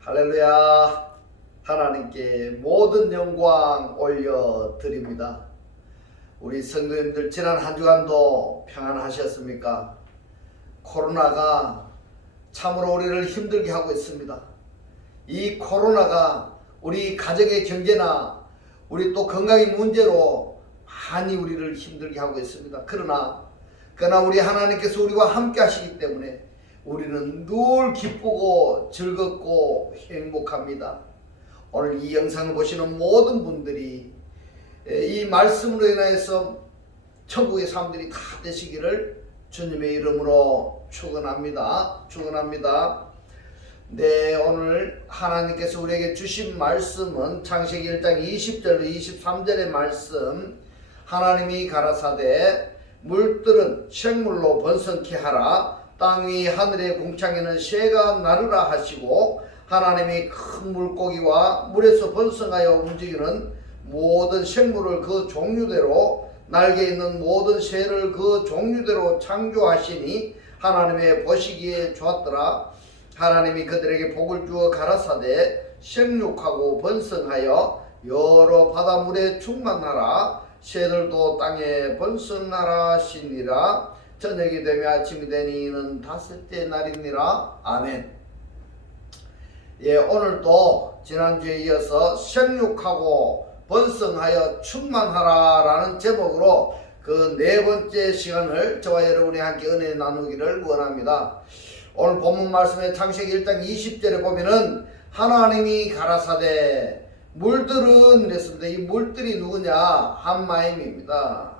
할렐루야. 하나님께 모든 영광 올려드립니다. 우리 성도님들 지난 한 주간도 평안하셨습니까? 코로나가 참으로 우리를 힘들게 하고 있습니다. 이 코로나가 우리 가정의 경제나 우리 또 건강의 문제로 많이 우리를 힘들게 하고 있습니다. 그러나 우리 하나님께서 우리와 함께 하시기 때문에 우리는 늘 기쁘고 즐겁고 행복합니다. 오늘 이 영상을 보시는 모든 분들이 이 말씀으로 인하여서 천국의 사람들이 다 되시기를 주님의 이름으로 축원합니다. 네, 오늘 하나님께서 우리에게 주신 말씀은 창세기 1장 20절로 23절의 말씀. 하나님이 가라사대 물들은 생물로 번성케 하라. 땅 위 하늘의 궁창에는 새가 나르라 하시고, 하나님이 큰 물고기와 물에서 번성하여 움직이는 모든 생물을 그 종류대로, 날개 있는 모든 새를 그 종류대로 창조하시니 하나님의 보시기에 좋았더라. 하나님이 그들에게 복을 주어 가라사대 생육하고 번성하여 여러 바닷물에 충만하라. 새들도 땅에 번성하라 하시니라. 저녁이 되며 아침이 되니 이는 다섯째 날이니라. 아멘. 예, 오늘도 지난주에 이어서 생육하고 번성하여 충만하라 라는 제목으로 그 네 번째 시간을 저와 여러분이 함께 은혜 나누기를 원합니다. 오늘 본문 말씀에 창세기 1장 20절에 보면은 하나님이 가라사대 물들은 이랬습니다. 이 물들이 누구냐? 함마임입니다.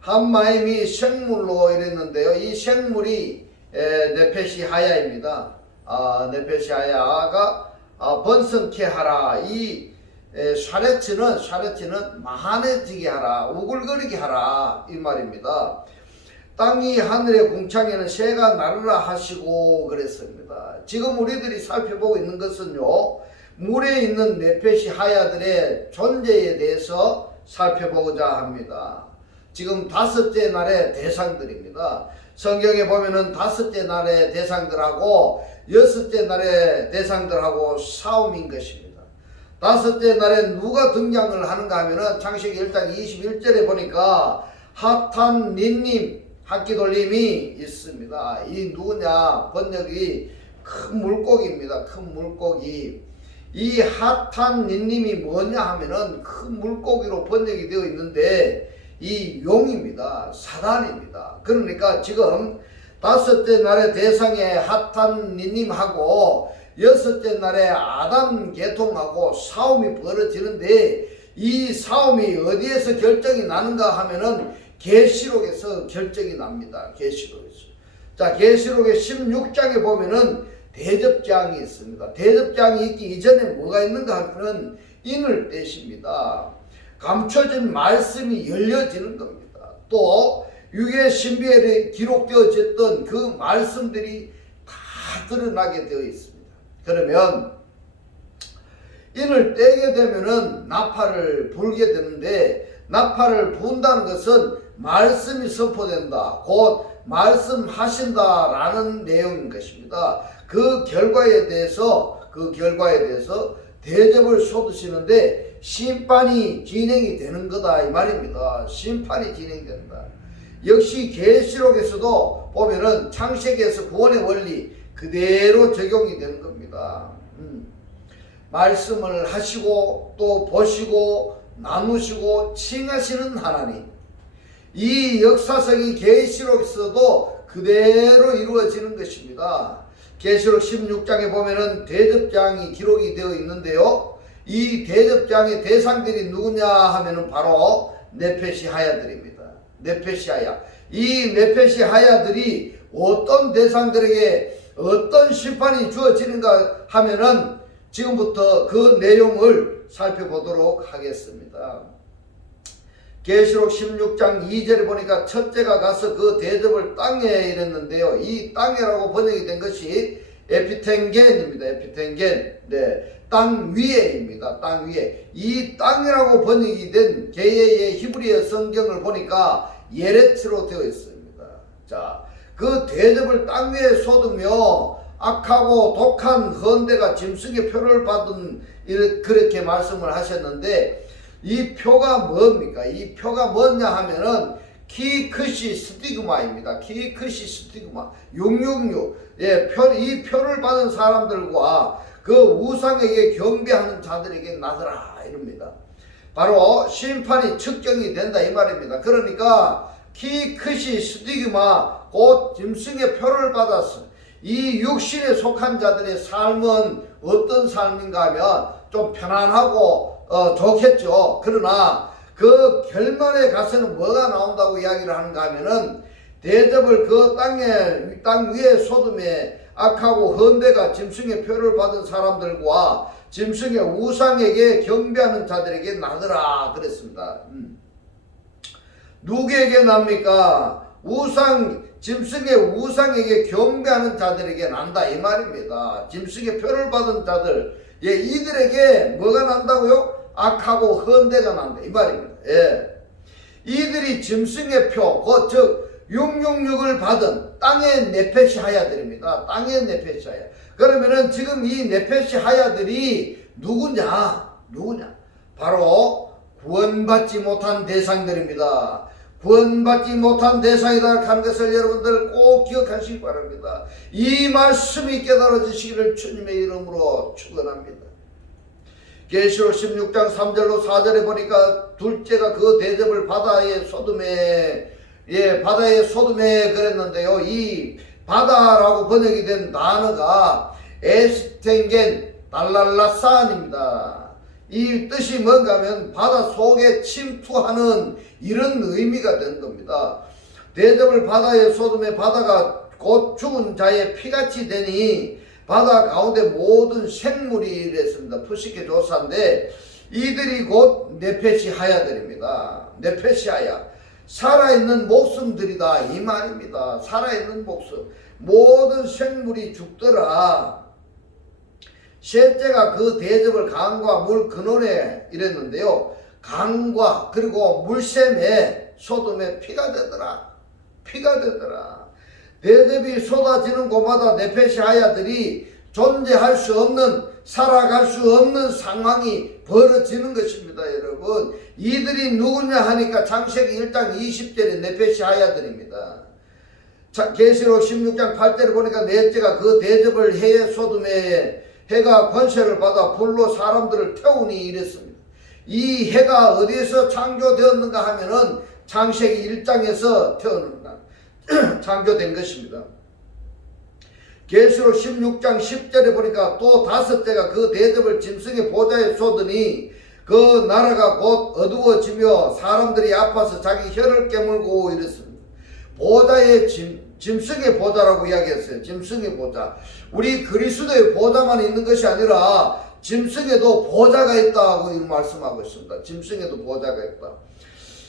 함마임이 생물로 이랬는데요. 이 생물이 네페시 하야입니다. 네페시 하야가 번성케 하라. 이 샤레츠는 많아지게 하라, 우글거리게 하라 이 말입니다. 땅이 하늘의 궁창에는 새가 나르라 하시고 그랬습니다. 지금 우리들이 살펴보고 있는 것은요, 물에 있는 네페시 하야들의 존재에 대해서 살펴보고자 합니다. 지금 다섯째 날의 대상들입니다. 성경에 보면은 다섯째 날의 대상들하고 여섯째 날의 대상들하고 싸움인 것입니다. 다섯째 날에 누가 등장을 하는가 하면은 창세기 1장 21절에 보니까 하탄 닌님 학기돌림이 있습니다. 이 누구냐? 번역이 큰 물고기입니다. 큰 물고기. 이 하탄 닌님이 뭐냐 하면은 큰 물고기로 번역이 되어 있는데 이 용입니다. 사단입니다. 그러니까 지금 다섯째 날의 대상의 하탄 닌님하고 여섯째 날에 아담 계통하고 싸움이 벌어지는데, 이 싸움이 어디에서 결정이 나는가 하면은 계시록에서 결정이 납니다. 계시록에서. 자, 계시록의 16장에 보면은 대접장이 있습니다. 대접장이 있기 이전에 뭐가 있는가 하면은 인을 떼십니다. 감춰진 말씀이 열려지는 겁니다. 또 유괴 신비에 기록되어졌던 그 말씀들이 다 드러나게 되어 있습니다. 그러면 인을 떼게 되면은 나팔을 불게 되는데, 나팔을 분다는 것은 말씀이 선포된다, 곧 말씀하신다라는 내용인 것입니다. 그 결과에 대해서 대접을 쏟으시는데 심판이 진행이 되는 거다 이 말입니다. 심판이 진행된다. 역시 계시록에서도 보면은 창세기에서 구원의 원리 그대로 적용이 되는 겁니다. 말씀을 하시고 또 보시고 나누시고 칭하시는 하나님, 이 역사성이 계시록에서도 그대로 이루어지는 것입니다. 계시록 16장에 보면은 대접장이 기록이 되어 있는데요, 이 대접장의 대상들이 누구냐 하면은 바로 네페시 하야들입니다. 네페시 하야. 이 네페시 하야들이 어떤 대상들에게 어떤 심판이 주어지는가 하면은 지금부터 그 내용을 살펴보도록 하겠습니다. 계시록 16장 2절에 보니까 첫째가 가서 그 대접을 땅에 이랬는데요. 이 땅이라고 번역이 된 것이 에피텐겐입니다. 에피텐겐. 네. 땅 위에입니다. 땅 위에. 이 땅이라고 번역이 된 개의 히브리어 성경을 보니까 예레츠로 되어 있습니다. 자, 그 대접을 땅 위에 쏟으며 악하고 독한 헌대가 짐승의 표를 받은 그렇게 말씀을 하셨는데 이 표가 뭡니까? 이 표가 뭐냐 하면은 키크시 스티그마입니다. 키크시 스티그마 666. 예, 이 표를 받은 사람들과 그 우상에게 경배하는 자들에게 나더라 이럽니다. 바로 심판이 측정이 된다 이 말입니다. 그러니까 키크시 스티그마 곧 짐승의 표를 받았어. 이 육신에 속한 자들의 삶은 어떤 삶인가 하면 좀 편안하고 좋겠죠. 그러나 그 결말에 가서는 뭐가 나온다고 이야기를 하는가 하면은 대접을 그 땅 위에 소돔에 악하고 헌대가 짐승의 표를 받은 사람들과 짐승의 우상에게 경배하는 자들에게 나더라 그랬습니다. 누구에게 납니까? 짐승의 우상에게 경배하는 자들에게 난다 이 말입니다. 짐승의 표를 받은 자들, 예, 이들에게 뭐가 난다고요? 악하고 헌대가 난다 이 말입니다. 예. 이들이 짐승의 표, 즉 666을 받은 땅의 네페시 하야들입니다. 땅의 네페시 하야. 그러면은 지금 이 네페시 하야들이 누구냐? 바로 구원받지 못한 대상들입니다. 구원받지 못한 대상이다 하는 것을 여러분들 꼭 기억하시기 바랍니다. 이 말씀이 깨달아지시기를 주님의 이름으로 축원합니다. 계시록 16장 3절로 4절에 보니까 둘째가 그 대접을 바다의 소돔에 그랬는데요. 이 바다라고 번역이 된 단어가 에스텐겐 달랄라산입니다. 이 뜻이 뭔가 하면 바다 속에 침투하는 이런 의미가 된 겁니다. 대접을 바다의 소돔에 바다가 곧 죽은 자의 피같이 되니 바다 가운데 모든 생물이 이랬습니다. 푸시케 조사인데 이들이 곧 네페시 하야들입니다. 네페시 하야. 살아있는 목숨들이다 이 말입니다. 살아있는 목숨. 모든 생물이 죽더라. 셋째가 그 대접을 강과 물 근원에 이랬는데요. 강과 그리고 물샘에 소돔에 피가 되더라. 대접이 쏟아지는 곳마다 네페시 하야들이 존재할 수 없는, 살아갈 수 없는 상황이 벌어지는 것입니다. 여러분, 이들이 누구냐 하니까 창세기 1장 20절에 네페시 하야들입니다. 계시록 16장 8절에 보니까 넷째가 그 대접을 해의 소돔에 해가 권세를 받아 불로 사람들을 태우니 이랬습니다. 이 해가 어디에서 창조되었는가 하면은 창세기 1장에서 창조된 것입니다. 계시록 16장 10절에 보니까 또 다섯째가 그 대접을 짐승의 보좌에 쏟으니 그 나라가 곧 어두워지며 사람들이 아파서 자기 혀를 깨물고 이랬습니다. 보좌의 짐승의 보좌라고 이야기했어요. 짐승의 보좌. 우리 그리스도의 보좌만 있는 것이 아니라 짐승에도 보좌가 있다고 말씀하고 있습니다. 짐승에도 보좌가 있다.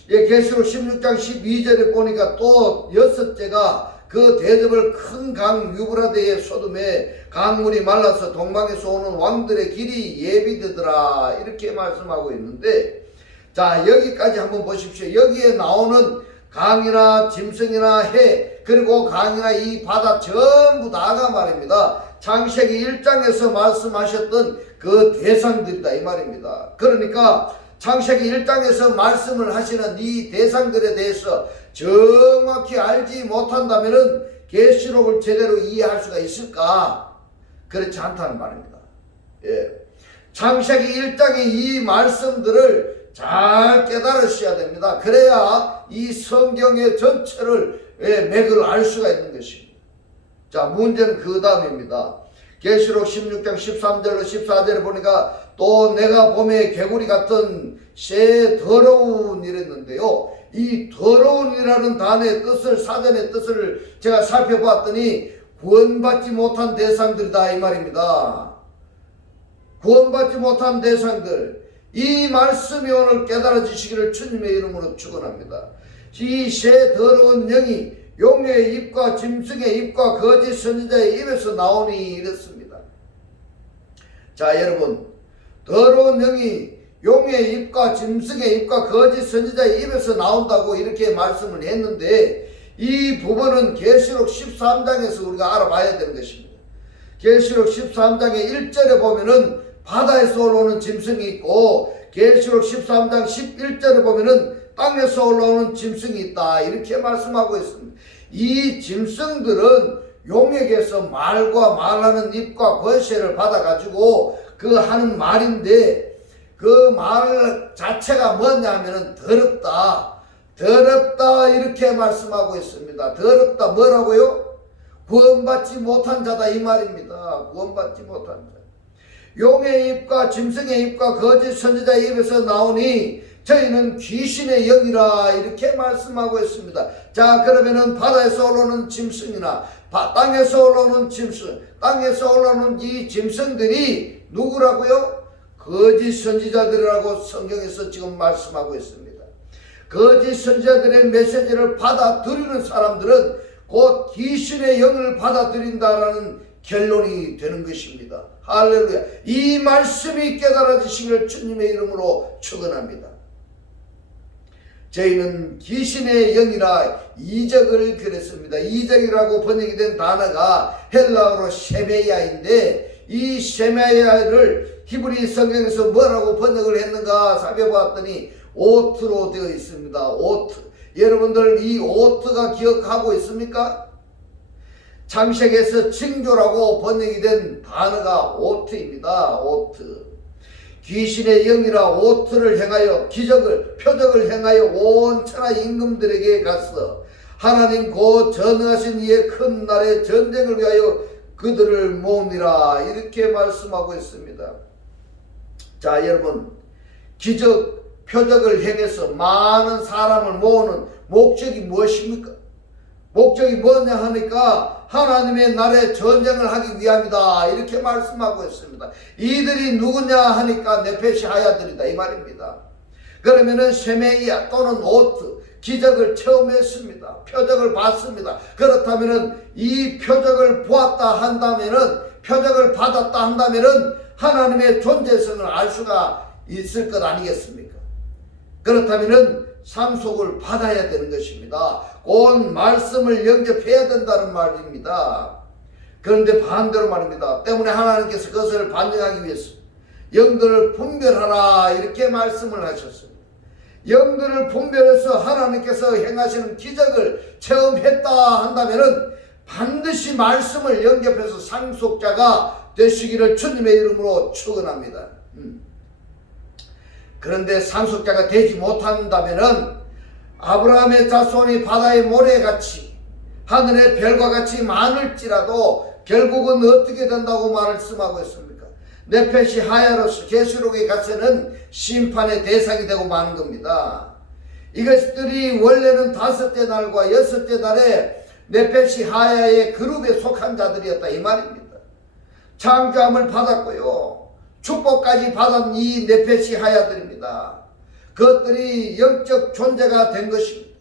예, 계시록 16장 12절에 보니까 또 여섯째가 그 대접을 큰 강 유브라데의 소돔에 강물이 말라서 동방에서 오는 왕들의 길이 예비되더라 이렇게 말씀하고 있는데, 자 여기까지 한번 보십시오. 여기에 나오는 강이나 짐승이나 해 그리고 강이나 이 바다 전부 다가 말입니다. 창세기 1장에서 말씀하셨던 그 대상들이다 이 말입니다. 그러니까 창세기 1장에서 말씀을 하시는 이 대상들에 대해서 정확히 알지 못한다면은 계시록을 제대로 이해할 수가 있을까? 그렇지 않다는 말입니다. 예. 창세기 1장의 이 말씀들을 잘 깨달으셔야 됩니다. 그래야 이 성경의 전체를 맥을 알 수가 있는 것입니다. 자, 문제는 그 다음입니다. 계시록 16장 13절로 14절에 보니까 또 내가 봄에 개구리 같은 새 더러운 이랬는데요. 이 더러운이라는 단어의 뜻을, 사전의 뜻을 제가 살펴봤더니 구원받지 못한 대상들이다 이 말입니다. 구원받지 못한 대상들. 이 말씀이 오늘 깨달아지시기를 주님의 이름으로 축원합니다. 이 새 더러운 영이 용의 입과 짐승의 입과 거짓 선지자의 입에서 나오니 이랬습니다. 자 여러분, 더러운 영이 용의 입과 짐승의 입과 거짓 선지자의 입에서 나온다고 이렇게 말씀을 했는데 이 부분은 계시록 13장에서 우리가 알아봐야 되는 것입니다. 계시록 13장의 1절에 보면은 바다에서 올라오는 짐승이 있고 계시록 13장 11절에 보면은 땅에서 올라오는 짐승이 있다 이렇게 말씀하고 있습니다. 이 짐승들은 용에게서 말과 말하는 입과 권세를 받아가지고 그 하는 말인데 그 말 자체가 뭐냐 하면은 더럽다 이렇게 말씀하고 있습니다. 더럽다 뭐라고요? 구원받지 못한 자다 이 말입니다. 구원받지 못한 자. 용의 입과 짐승의 입과 거짓 선지자의 입에서 나오니 저희는 귀신의 영이라 이렇게 말씀하고 있습니다. 자, 그러면은 바다에서 올라오는 짐승이나 땅에서 올라오는 짐승, 땅에서 올라오는 이 짐승들이 누구라고요? 거짓 선지자들이라고 성경에서 지금 말씀하고 있습니다. 거짓 선지자들의 메시지를 받아들이는 사람들은 곧 귀신의 영을 받아들인다라는 결론이 되는 것입니다. 할렐루야. 이 말씀이 깨달아지시길 주님의 이름으로 축원합니다. 저희는 귀신의 영이라 이적을 그렸습니다. 이적이라고 번역이 된 단어가 헬라어로 셰메야인데 이 셰메야를 히브리 성경에서 뭐라고 번역을 했는가 살펴봤더니 오트로 되어 있습니다. 오트. 여러분들 이 오트가 기억하고 있습니까? 창세기에서 징조라고 번역이 된 단어가 오트입니다. 오트. 귀신의 영이라 오트를 행하여 기적을 표적을 행하여 온 천하 임금들에게 가서 하나님 곧 전능하신 이의 큰 날의 전쟁을 위하여 그들을 모으니라 이렇게 말씀하고 있습니다. 자, 여러분, 기적 표적을 행해서 많은 사람을 모으는 목적이 무엇입니까? 목적이 뭐냐 하니까 하나님의 날에 전쟁을 하기 위함이다 이렇게 말씀하고 있습니다. 이들이 누구냐 하니까 네페시 하야들이다 이 말입니다. 그러면은 셰메이야 또는 오트 기적을 체험했습니다. 표적을 봤습니다. 그렇다면은 이 표적을 보았다 한다면은 표적을 받았다 한다면은 하나님의 존재성을 알 수가 있을 것 아니겠습니까? 그렇다면은 상속을 받아야 되는 것입니다. 곧 말씀을 영접해야 된다는 말입니다. 그런데 반대로 말입니다. 때문에 하나님께서 그것을 반영하기 위해서 영들을 분별하라 이렇게 말씀을 하셨습니다. 영들을 분별해서 하나님께서 행하시는 기적을 체험했다 한다면은 반드시 말씀을 영접해서 상속자가 되시기를 주님의 이름으로 축원합니다. 그런데 상속자가 되지 못한다면은 아브라함의 자손이 바다의 모래같이 하늘의 별과 같이 많을지라도 결국은 어떻게 된다고 말씀하고 있습니까? 네페시 하야로서 계시록에 가서는 심판의 대상이 되고 마는 겁니다. 이것들이 원래는 5째 날과 6째 날에 네페시 하야의 그룹에 속한 자들이었다 이 말입니다. 창조함을 받았고요. 축복까지 받은 이 네페시 하야들입니다. 그것들이 영적 존재가 된 것입니다.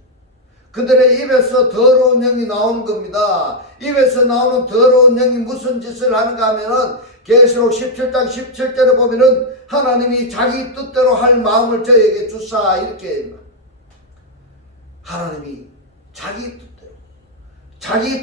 그들의 입에서 더러운 영이 나오는 겁니다. 입에서 나오는 더러운 영이 무슨 짓을 하는가 하면은 계시록 17장 17절에 보면은 하나님이 자기 뜻대로 할 마음을 저에게 주사 이렇게 하나님이 자기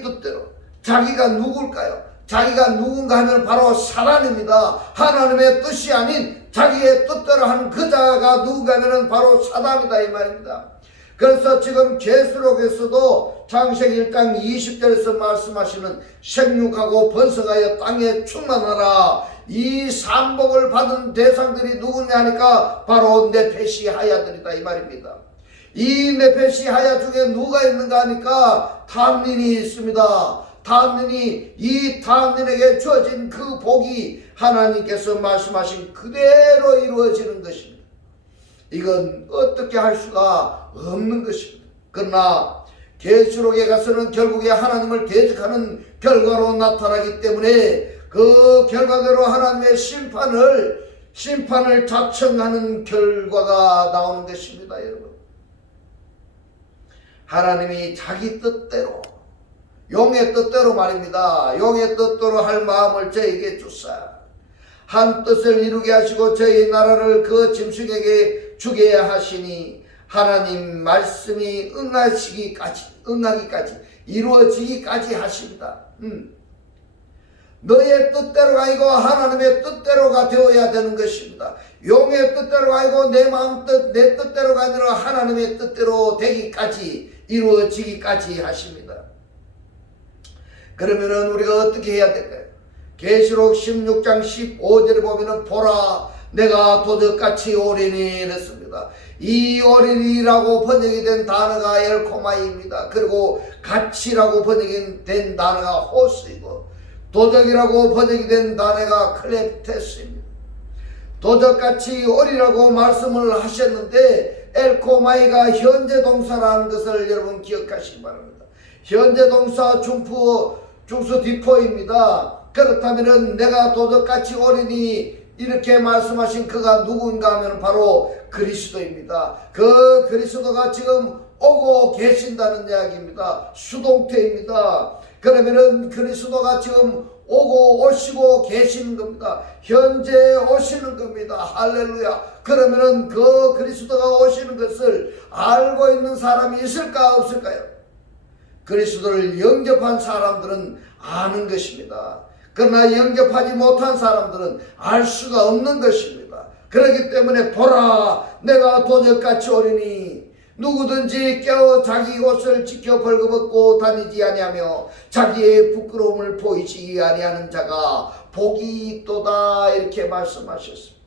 뜻대로 자기가 누굴까요? 자기가 누군가 하면 바로 사단입니다. 하나님의 뜻이 아닌 자기의 뜻대로 하는 그 자가 누군가 하면 바로 사단이다 이 말입니다. 그래서 지금 계시록에서도 창세기 1장 20절에서 말씀하시는 생육하고 번성하여 땅에 충만하라 이 삼복을 받은 대상들이 누구냐 하니까 바로 네페시 하야들이다 이 말입니다. 이 네페시 하야 중에 누가 있는가 하니까 탐린이 있습니다. 탐린이 이 탐린에게 주어진 그 복이 하나님께서 말씀하신 그대로 이루어지는 것입니다. 이건 어떻게 할 수가 없는 것입니다. 그러나 계시록에 가서는 결국에 하나님을 대적하는 결과로 나타나기 때문에 그 결과대로 하나님의 심판을 자청하는 결과가 나오는 것입니다. 여러분, 하나님이 자기 뜻대로 용의 뜻대로 말입니다. 용의 뜻대로 할 마음을 저에게 주사 한 뜻을 이루게 하시고 저희 나라를 그 짐승에게 주게 하시니 하나님 말씀이 응하기까지 이루어지기까지 하십니다. 너의 뜻대로가 아니고 하나님의 뜻대로가 되어야 되는 것입니다. 용의 뜻대로가 아니고 내 마음 뜻, 내 뜻대로가 아니라 하나님의 뜻대로 되기까지, 이루어지기까지 하십니다. 그러면은 우리가 어떻게 해야 될까요? 계시록 16장 15절에 보면은 보라 내가 도적같이 오리니 이랬습니다. 이 오리니라고 번역이 된 단어가 엘코마이입니다. 그리고 같이라고 번역이 된 단어가 호스이고 도적이라고 번역이 된 단어가 클레프테스입니다. 도적같이 오리라고 말씀을 하셨는데 엘코마이가 현재 동사라는 것을 여러분 기억하시기 바랍니다. 현재 동사 중수 디포입니다. 그렇다면 내가 도적같이 오리니 이렇게 말씀하신 그가 누군가 하면 바로 그리스도입니다. 그 그리스도가 지금 오고 계신다는 이야기입니다. 수동태입니다. 그러면은 그리스도가 지금 오고 오시고 계시는 겁니다. 현재 오시는 겁니다. 할렐루야. 그러면은 그 그리스도가 오시는 것을 알고 있는 사람이 있을까 없을까요? 그리스도를 영접한 사람들은 아는 것입니다. 그러나 영접하지 못한 사람들은 알 수가 없는 것입니다. 그렇기 때문에 보라 내가 도적같이 오리니 누구든지 깨어 자기 옷을 지켜 벌거벗고 다니지 아니하며 자기의 부끄러움을 보이지 아니하는 자가 복이 있도다 이렇게 말씀하셨습니다.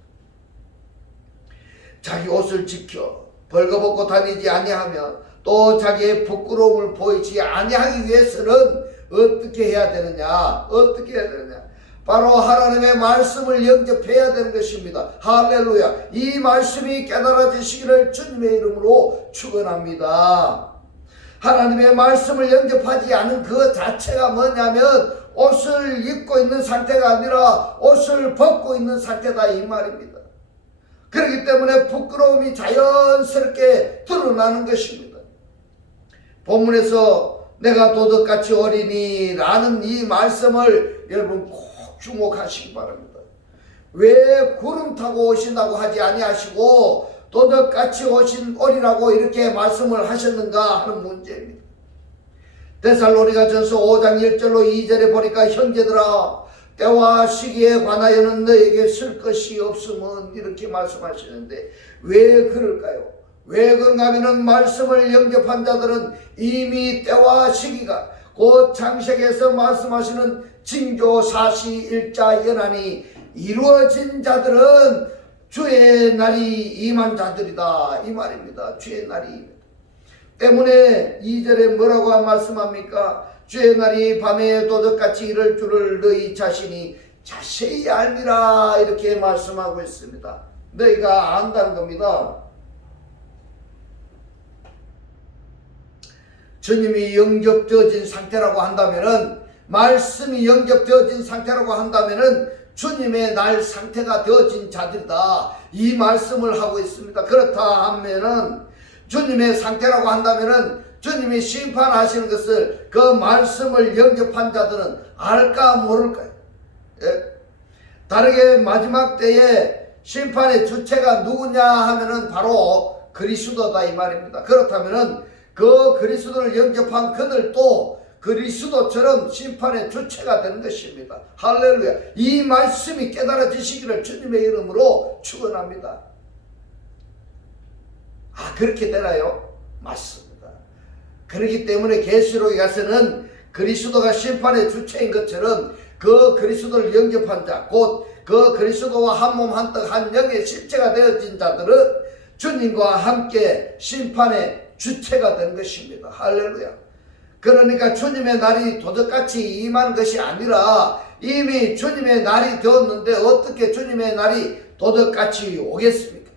자기 옷을 지켜 벌거벗고 다니지 아니하며 또 자기의 부끄러움을 보이지 아니하기 위해서는 어떻게 해야 되느냐? 어떻게 해야 되느냐? 바로 하나님의 말씀을 영접해야 되는 것입니다. 할렐루야. 이 말씀이 깨달아지시기를 주님의 이름으로 축원합니다. 하나님의 말씀을 영접하지 않은 그 자체가 뭐냐면 옷을 입고 있는 상태가 아니라 옷을 벗고 있는 상태다 이 말입니다. 그렇기 때문에 부끄러움이 자연스럽게 드러나는 것입니다. 본문에서 내가 도둑같이 어리니 라는 이 말씀을 여러분 꼭 주목하시기 바랍니다. 왜 구름 타고 오신다고 하지 아니하시고 도둑같이 오신 어리라고 이렇게 말씀을 하셨는가 하는 문제입니다. 데살로니가전서 5장 1절로 2절에 보니까 형제들아 때와 시기에 관하여는 너에게 쓸 것이 없음은 이렇게 말씀하시는데 왜 그럴까요? 왜 그런가 하면은 말씀을 영접한 자들은 이미 때와 시기가 곧 창세기에서 말씀하시는 징조 사시 일자 연한이 이루어진 자들은 주의 날이 임한 자들이다 이 말입니다. 주의 날이 때문에 2절에 뭐라고 말씀합니까? 주의 날이 밤에 도둑같이 이를 줄을 너희 자신이 자세히 알리라 이렇게 말씀하고 있습니다. 너희가 안다는 겁니다. 주님이 영접되어진 상태라고 한다면은 말씀이 영접되어진 상태라고 한다면은 주님의 날 상태가 되어진 자들이다 이 말씀을 하고 있습니다. 그렇다 하면은 주님의 상태라고 한다면은 주님이 심판하시는 것을 그 말씀을 영접한 자들은 알까 모를까요? 예? 다르게 마지막 때에 심판의 주체가 누구냐 하면은 바로 그리스도다 이 말입니다. 그렇다면은 그 그리스도를 영접한 그들도 그리스도처럼 심판의 주체가 되는 것입니다. 할렐루야. 이 말씀이 깨달아지시기를 주님의 이름으로 축원합니다. 그렇게 되나요? 맞습니다. 그렇기 때문에 계시록에 가서는 그리스도가 심판의 주체인 것처럼 그 그리스도를 영접한 자, 곧 그 그리스도와 한 몸 한 떡 한 영의 실체가 되어진 자들은 주님과 함께 심판의 주체가 된 것입니다. 할렐루야. 그러니까 주님의 날이 도둑같이 임한 것이 아니라 이미 주님의 날이 되었는데 어떻게 주님의 날이 도둑같이 오겠습니까?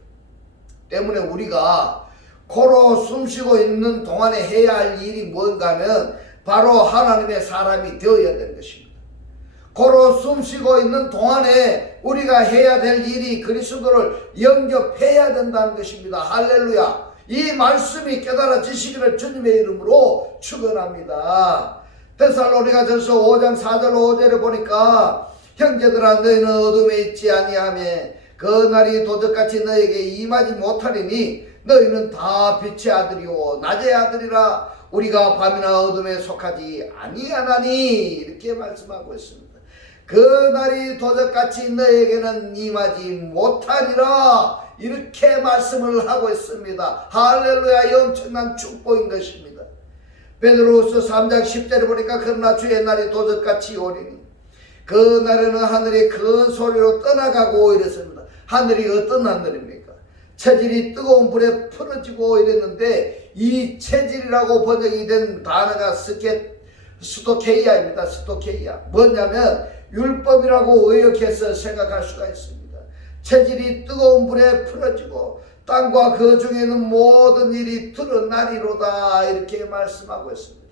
때문에 우리가 코로 숨쉬고 있는 동안에 해야 할 일이 뭔가 하면 바로 하나님의 사람이 되어야 되는 것입니다. 코로 숨쉬고 있는 동안에 우리가 해야 될 일이 그리스도를 영접해야 된다는 것입니다. 할렐루야. 이 말씀이 깨달아지시기를 주님의 이름으로 축원합니다. 데살로니가전서 5장 4절 5절에 보니까 형제들아 너희는 어둠에 있지 아니하며 그 날이 도적같이 너에게 임하지 못하리니 너희는 다 빛의 아들이요 낮의 아들이라 우리가 밤이나 어둠에 속하지 아니하나니 이렇게 말씀하고 있습니다. 그 날이 도적같이 너에게는 임하지 못하리라. 이렇게 말씀을 하고 있습니다. 할렐루야. 엄청난 축복인 것입니다. 베드로후서 3장 10절에 보니까 그러나 주의 날이 도적같이 오리니 그 날에는 하늘이 큰 소리로 떠나가고 이랬습니다. 하늘이 어떤 하늘입니까? 체질이 뜨거운 불에 풀어지고 이랬는데 이 체질이라고 번역이 된 단어가 스토케이아입니다. 스토케이아. 뭐냐면 율법이라고 의역해서 생각할 수가 있습니다. 체질이 뜨거운 불에 풀어지고 땅과 그 중에 있는 모든 일이 드러나리로다. 이렇게 말씀하고 있습니다.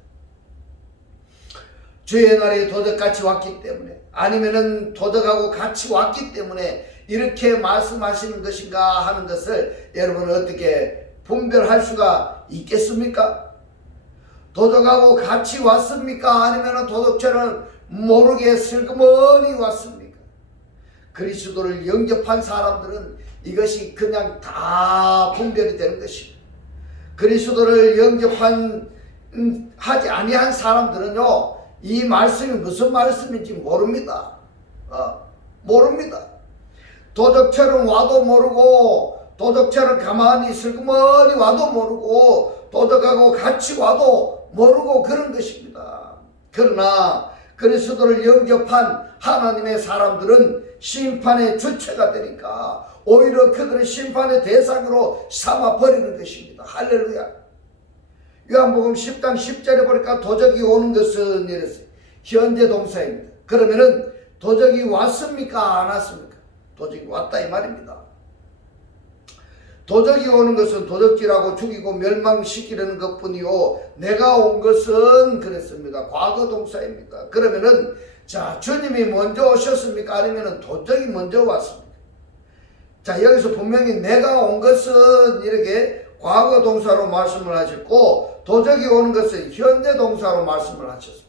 주의 날이 도적같이 왔기 때문에 아니면은 도적하고 같이 왔기 때문에 이렇게 말씀하시는 것인가 하는 것을 여러분은 어떻게 분별할 수가 있겠습니까? 도적하고 같이 왔습니까? 아니면 도적처럼 모르게 슬그머니 왔습니까? 그리스도를 영접한 사람들은 이것이 그냥 다 분별이 되는 것입니다. 그리스도를 하지 아니한 사람들은요, 이 말씀이 무슨 말씀인지 모릅니다. 모릅니다. 도적처럼 와도 모르고, 도적처럼 가만히 슬그머니 와도 모르고, 도적하고 같이 와도 모르고 그런 것입니다. 그러나 그리스도를 영접한 하나님의 사람들은 심판의 주체가 되니까 오히려 그들을 심판의 대상으로 삼아버리는 것입니다. 할렐루야. 요한복음 10장 10절에 보니까 도적이 오는 것은 이랬어요. 현재 동사입니다. 그러면은 도적이 왔습니까? 안 왔습니까? 도적이 왔다 이 말입니다. 도적이 오는 것은 도적질하고 죽이고 멸망시키려는 것뿐이요 내가 온 것은 그랬습니다. 과거 동사입니다. 그러면은 자, 주님이 먼저 오셨습니까? 아니면은 도적이 먼저 왔습니까? 자, 여기서 분명히 내가 온 것은 이렇게 과거 동사로 말씀을 하셨고 도적이 오는 것은 현재 동사로 말씀을 하셨습니다.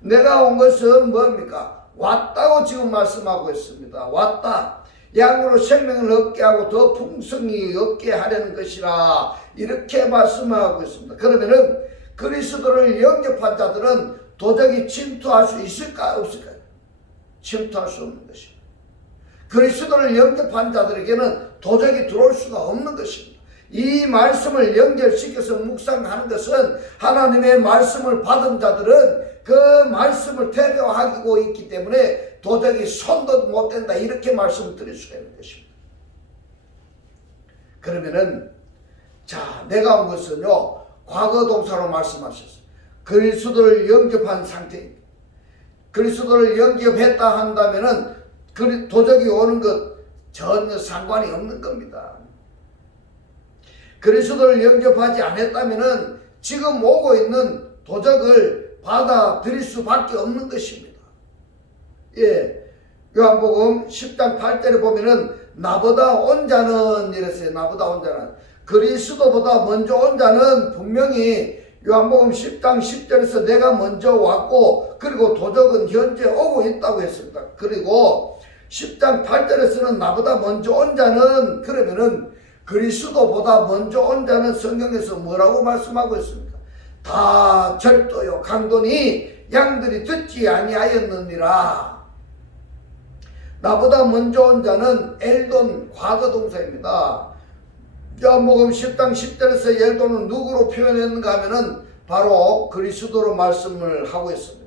내가 온 것은 뭡니까? 왔다고 지금 말씀하고 있습니다. 왔다. 양으로 생명을 얻게 하고 더 풍성히 얻게 하려는 것이라 이렇게 말씀하고 있습니다. 그러면은 그리스도를 영접한 자들은 도적이 침투할 수 있을까 없을까요? 침투할 수 없는 것입니다. 그리스도를 영접한 자들에게는 도적이 들어올 수가 없는 것입니다. 이 말씀을 연결시켜서 묵상하는 것은 하나님의 말씀을 받은 자들은 그 말씀을 태려하고 있기 때문에 도적이 손도 못 댄다 이렇게 말씀을 드릴 수가 있는 것입니다. 그러면은 자, 내가 온 것은요 과거 동사로 말씀하셨어요. 그리스도를 영접한 상태입니다. 그리스도를 영접했다 한다면은 도적이 오는 것 전혀 상관이 없는 겁니다. 그리스도를 영접하지 않았다면은 지금 오고 있는 도적을 받아들일 수밖에 없는 것입니다. 예, 요한복음 10장 8절에 보면은 나보다 온 자는 이랬어요. 나보다 온 자는 그리스도보다 먼저 온 자는 분명히 요한복음 10장 10절에서 내가 먼저 왔고 그리고 도적은 현재 오고 있다고 했습니다. 그리고 10장 8절에서는 나보다 먼저 온 자는 그러면은 그리스도보다 먼저 온 자는 성경에서 뭐라고 말씀하고 있습니까? 다 절도요 강도니 양들이 듣지 아니하였느니라. 나보다 먼저 온 자는 엘돈 과거 동사입니다. 요한복음 10장 10절에서 엘돈은 누구로 표현했는가 하면은 바로 그리스도로 말씀을 하고 있습니다.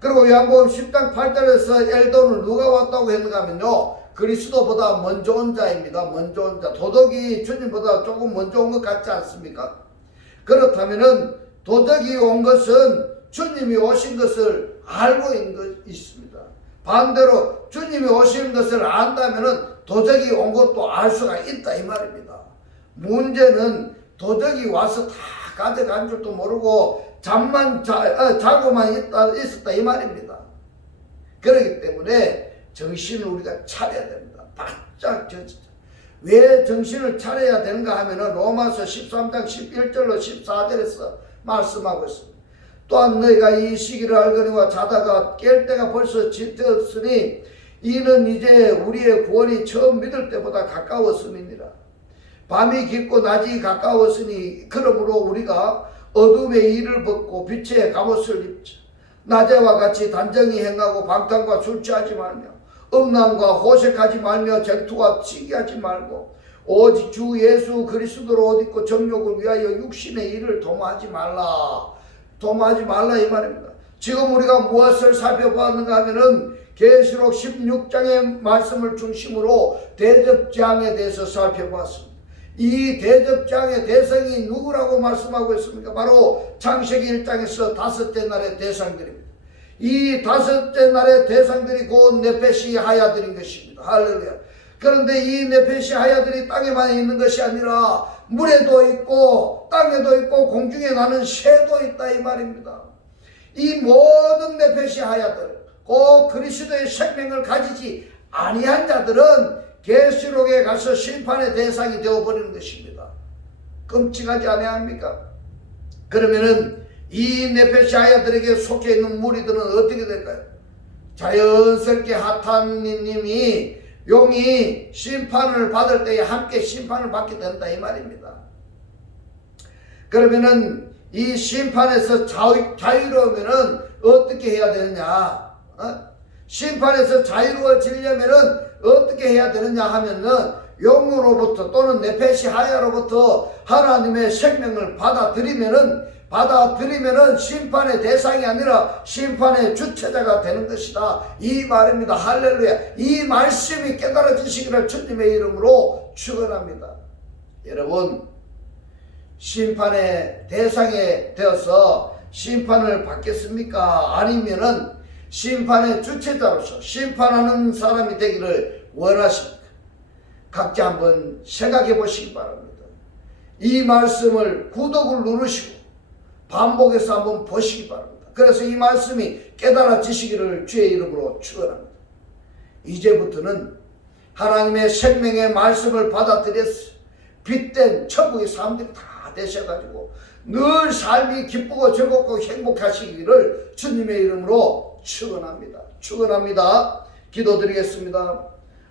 그리고 요한복음 10장 8절에서 엘돈을 누가 왔다고 했는가 하면요 그리스도보다 먼저 온 자입니다. 먼저 온 자. 도덕이 주님보다 조금 먼저 온 것 같지 않습니까? 그렇다면은 도덕이 온 것은 주님이 오신 것을 알고 있습니다. 반대로 주님이 오신 것을 안다면은 도적이 온 것도 알 수가 있다 이 말입니다. 문제는 도적이 와서 다 가져간 줄도 모르고 자고만 있었다 이 말입니다. 그렇기 때문에 정신을 우리가 차려야 됩니다. 바짝 왜 정신을 차려야 되는가 하면은 로마서 13장 11절로 14절에서 말씀하고 있습니다. 또한 너희가 이 시기를 알거니와 자다가 깰 때가 벌써 짙었으니 이는 이제 우리의 구원이 처음 믿을 때보다 가까웠음이니라. 밤이 깊고 낮이 가까웠으니 그러므로 우리가 어둠의 일을 벗고 빛의 갑옷을 입자. 낮에와 같이 단정히 행하고 방탕과 술 취하지 말며 음란과 호색하지 말며 쟁투와 시기하지 말고 오직 주 예수 그리스도로 옷 입고 정욕을 위하여 육신의 일을 도모하지 말라. 도모하지 말라 이 말입니다. 지금 우리가 무엇을 살펴보았는가 하면은 계시록 16장의 말씀을 중심으로 대접장에 대해서 살펴보았습니다. 이 대접장의 대상이 누구라고 말씀하고 있습니까? 바로 창세기 1장에서 다섯째 날의 대상들입니다. 이 다섯째 날의 대상들이 곧 네페시 하야들인 것입니다. 할렐루야. 그런데 이 네페시 하야들이 땅에만 있는 것이 아니라 물에도 있고 땅에도 있고 공중에 나는 새도 있다 이 말입니다. 이 모든 네페시 하야들, 곧 그리스도의 생명을 가지지 아니한 자들은 계시록에 가서 심판의 대상이 되어버리는 것입니다. 끔찍하지 아니합니까? 그러면은 이 네페시 하야들에게 속해 있는 무리들은 어떻게 될까요? 자연스럽게 하탄님이 용이 심판을 받을 때에 함께 심판을 받게 된다 이 말입니다. 그러면은 이 심판에서 자유로우면은 어떻게 해야 되느냐? 심판에서 자유로워지려면은 어떻게 해야 되느냐 하면은 용으로부터 또는 네페시 하야로부터 하나님의 생명을 받아들이면은 심판의 대상이 아니라 심판의 주체자가 되는 것이다 이 말입니다. 할렐루야. 이 말씀이 깨달아지시기를 주님의 이름으로 축원합니다. 여러분, 심판의 대상이 되어서 심판을 받겠습니까? 아니면은 심판의 주체자로서 심판하는 사람이 되기를 원하십니까? 각자 한번 생각해 보시기 바랍니다. 이 말씀을 구독을 누르시고 반복해서 한번 보시기 바랍니다. 그래서 이 말씀이 깨달아지시기를 주의 이름으로 축원합니다. 이제부터는 하나님의 생명의 말씀을 받아들여서 빛된 천국의 사람들이 다 되셔가지고 늘 삶이 기쁘고 즐겁고 행복하시기를 주님의 이름으로 축원합니다. 축원합니다. 기도드리겠습니다.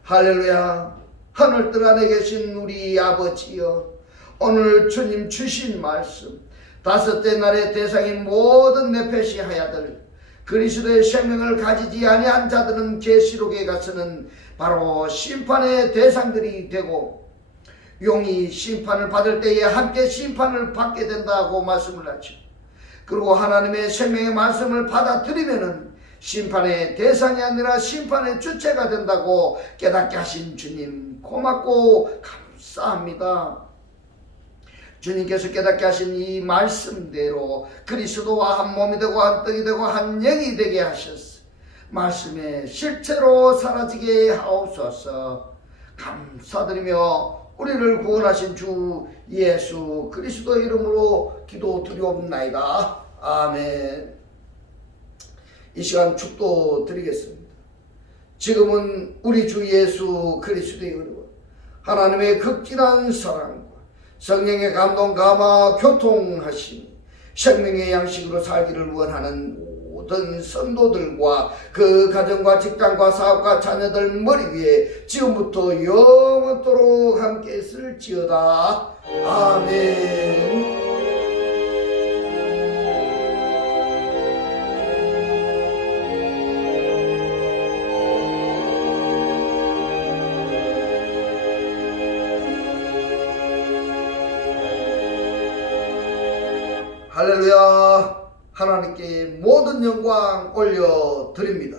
할렐루야. 하늘들 안에 계신 우리 아버지여, 오늘 주님 주신 말씀 다섯째 날의 대상인 모든 네페시 하야들, 그리스도의 생명을 가지지 아니한 자들은 계시록에 가서는 바로 심판의 대상들이 되고 용이 심판을 받을 때에 함께 심판을 받게 된다고 말씀을 하죠. 그리고 하나님의 생명의 말씀을 받아들이면은 심판의 대상이 아니라 심판의 주체가 된다고 깨닫게 하신 주님 고맙고 감사합니다. 주님께서 깨닫게 하신 이 말씀대로 그리스도와 한 몸이 되고 한 떡이 되고 한 영이 되게 하셨어. 말씀에 실체로 사라지게 하옵소서. 감사드리며 우리를 구원하신 주 예수 그리스도 이름으로 기도드리옵나이다. 아멘. 이 시간 축도 드리겠습니다. 지금은 우리 주 예수 그리스도의 은혜와 하나님의 극진한 사랑과 성령의 감동 감화 교통하심이 생명의 양식으로 살기를 원하는 모든 성도들과 그 가정과 직장과 사업과 자녀들 머리 위에 지금부터 영원토록 함께 있을지어다. 아멘. 할렐루야. 하나님께 모든 영광 올려드립니다.